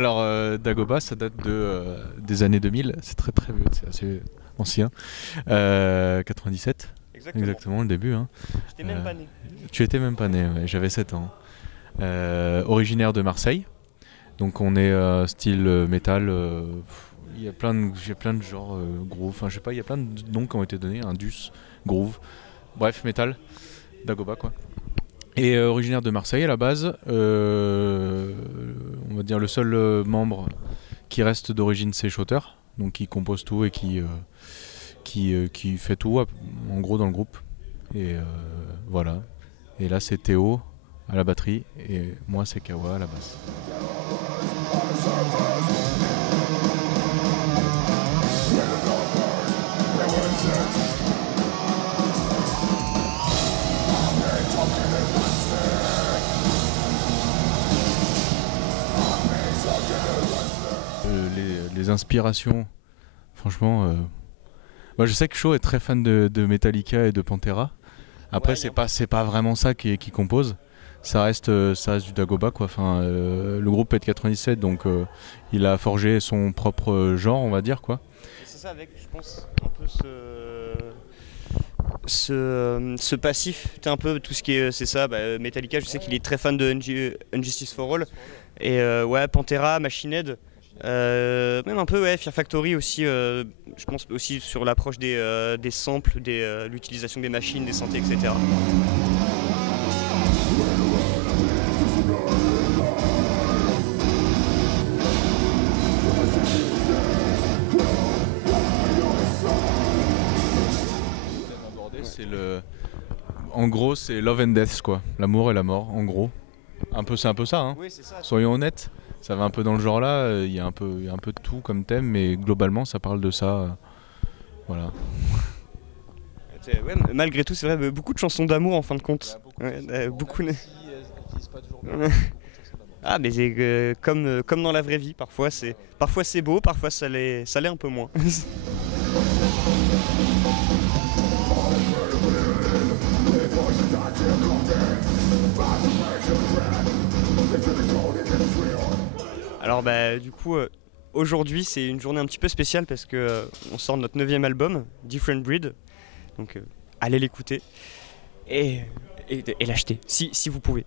Alors, Dagoba, ça date des années 2000. C'est très très vieux, c'est assez ancien. 97, exactement le début. Hein. J'étais même pas né. Tu étais même pas né, ouais, j'avais 7 ans. Originaire de Marseille. Donc on est style métal. Il y a plein de genres groove. Enfin, je sais pas, il y a plein de noms qui ont été donnés. Indus, groove. Bref, métal. Dagoba, quoi. Et originaire de Marseille à la base, on va dire le seul membre qui reste d'origine c'est Shooter, donc qui compose tout et qui fait tout en gros dans le groupe. Et voilà. Et là c'est Théo à la batterie et moi c'est Kawa à la basse. Les inspirations, franchement, moi je sais que Shaw est très fan de Metallica et de Pantera. Après, ouais, c'est pas vraiment ça qui compose. Ça reste du Dagoba, quoi. Enfin, le groupe est de 97, donc il a forgé son propre genre, on va dire, quoi. C'est ça, avec, je pense, un peu ce passif. Un peu tout ce qui est, c'est ça. Metallica, je sais qu'il est très fan de Injustice for All. Et ouais, Pantera, Machine Head. Même un peu, ouais, Fear Factory aussi. Je pense aussi sur l'approche des samples, l'utilisation des machines, des synthés, etc. En gros, c'est Love and Death, quoi. L'amour et la mort, en gros. C'est un peu ça, hein. Oui, c'est ça. Soyons honnêtes. Ça va un peu dans le genre là. Il y a un peu de tout comme thème, mais globalement, ça parle de ça. Voilà. Ouais, malgré tout, c'est vrai, beaucoup de chansons d'amour en fin de compte. Beaucoup. Ah, mais c'est comme dans la vraie vie. Parfois c'est beau, parfois ça l'est un peu moins. Alors du coup aujourd'hui c'est une journée un petit peu spéciale parce que on sort notre 9e album, Different Breed, donc allez l'écouter et l'acheter si vous pouvez.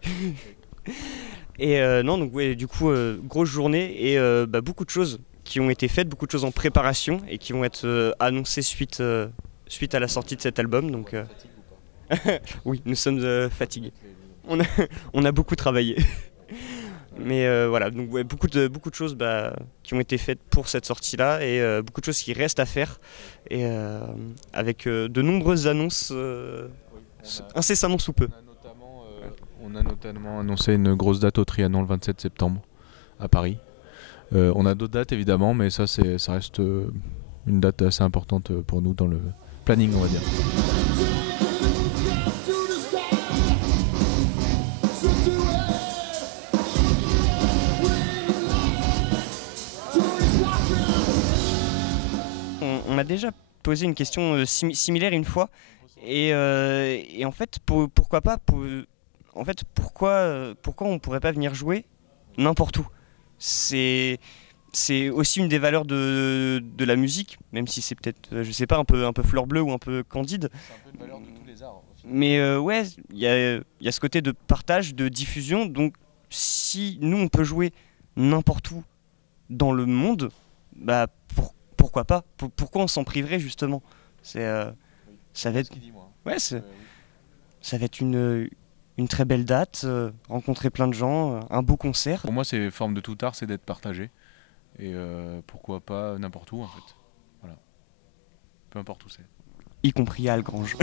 Et non, donc ouais, du coup grosse journée et beaucoup de choses qui ont été faites, beaucoup de choses en préparation et qui vont être annoncées suite à la sortie de cet album. Donc oui, nous sommes fatigués. On a beaucoup travaillé. Mais voilà, donc ouais, beaucoup de choses qui ont été faites pour cette sortie-là et beaucoup de choses qui restent à faire et avec de nombreuses annonces incessamment sous peu. On a notamment annoncé une grosse date au Trianon le 27 septembre à Paris. On a d'autres dates évidemment, mais ça reste une date assez importante pour nous dans le planning, on va dire. On m'a déjà posé une question similaire une fois et en fait pourquoi pas en fait pourquoi on pourrait pas venir jouer n'importe où. C'est aussi une des valeurs de la musique, même si c'est peut-être je sais pas un peu fleur bleue ou un peu candide. C'est un peu une valeur de tous les arts. Mais ouais, il y a ce côté de partage, de diffusion, donc si nous on peut jouer n'importe où dans le monde, pourquoi pas? Pourquoi on s'en priverait justement? Ça va être, ouais, ça va être une très belle date, rencontrer plein de gens, un beau concert. Pour moi, c'est forme de tout art, c'est d'être partagé. Et pourquoi pas n'importe où en fait. Voilà. Peu importe où c'est. Y compris à Algrange.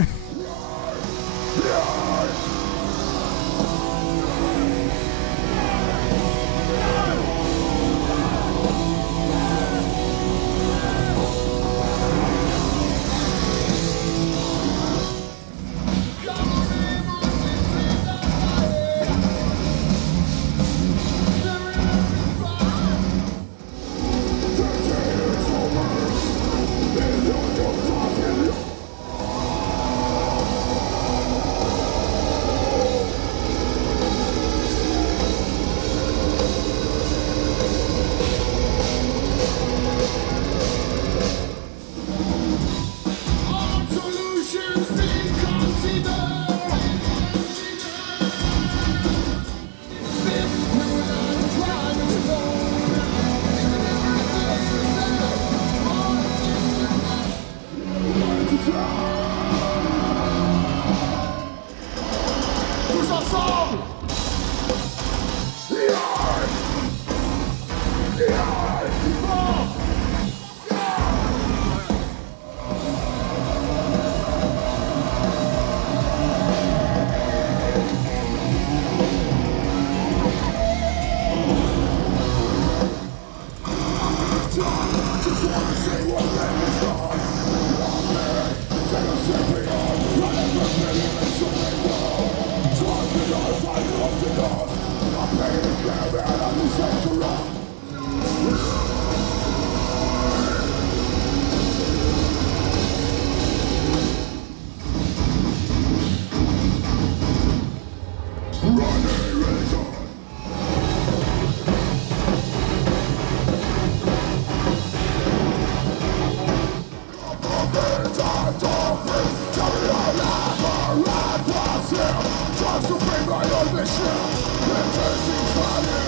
Just to bring my own mission, and facing fire.